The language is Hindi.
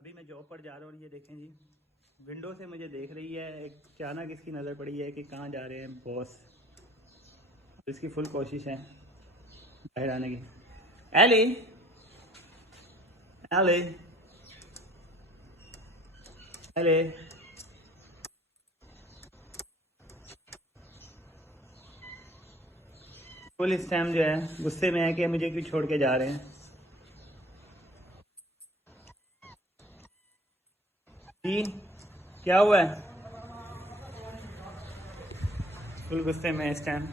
अभी मैं जॉब पर जा रहा हूँ। ये देखें जी, विंडो से मुझे देख रही है। एक अचानक इसकी नज़र पड़ी है कि कहाँ जा रहे हैं बॉस। इसकी फुल कोशिश है बाहर आने की। एली, एली, एली। फुल इस टाइम जो है गुस्से में है कि मुझे क्यों छोड़ के जा रहे हैं। जी, क्या हुआ है? फुल गुस्से में है इस टाइम।